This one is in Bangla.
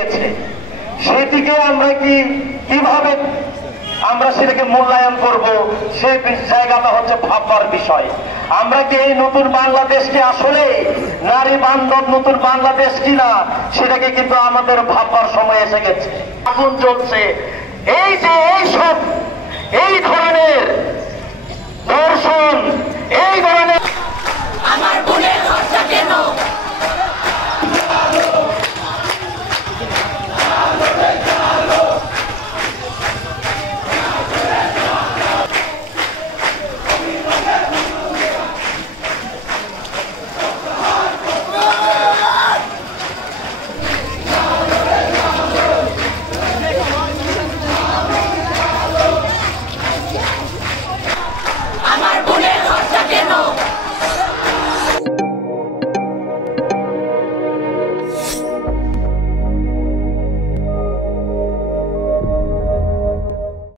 গেছে, সেটিকে আমরা কিভাবে আমরা সেটাকে মূল্যায়ন করব, সে জায়গাটা হচ্ছে ভাববার বিষয়। আমরা কি এই নতুন বাংলাদেশকে আসলে নারী বান্ধব নতুন বাংলাদেশ কিনা, সেটাকে কিন্তু আমাদের ভাববার সময় এসে গেছে। আগুন চলছে, এই যে এইসব এই ধরনের দর্শন, এই ধরনের আমার বোনের খরচা কেন